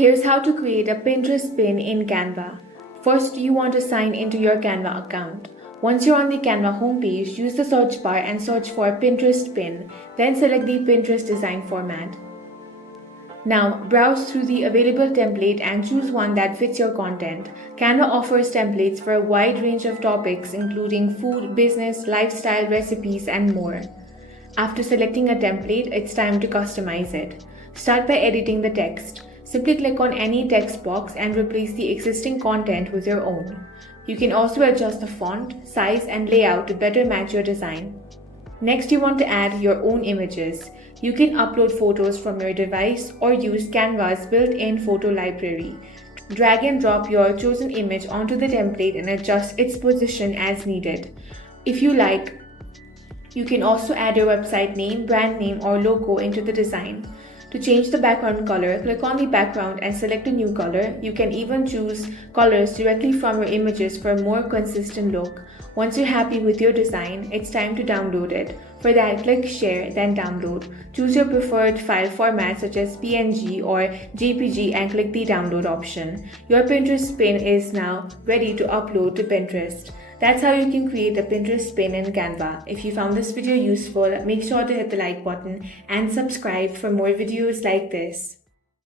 Here's how to create a Pinterest pin in Canva. First, you want to sign into your Canva account. Once you're on the Canva homepage, use the search bar and search for Pinterest pin, then select the Pinterest design format. Now, browse through the available template and choose one that fits your content. Canva offers templates for a wide range of topics including food, business, lifestyle, recipes, and more. After selecting a template, it's time to customize it. Start by editing the text. Simply click on any text box and replace the existing content with your own. You can also adjust the font, size, and layout to better match your design. Next, you want to add your own images. You can upload photos from your device or use Canva's built-in photo library. Drag and drop your chosen image onto the template and adjust its position as needed. If you like, you can also add your website name, brand name, or logo into the design. To change the background color, click on the background and select a new color. You can even choose colors directly from your images for a more consistent look. Once you're happy with your design, it's time to download it. For that, click Share, then Download. Choose your preferred file format such as PNG or JPG and click the Download option. Your Pinterest pin is now ready to upload to Pinterest. That's how you can create a Pinterest pin in Canva. If you found this video useful, make sure to hit the like button and subscribe for more videos like this.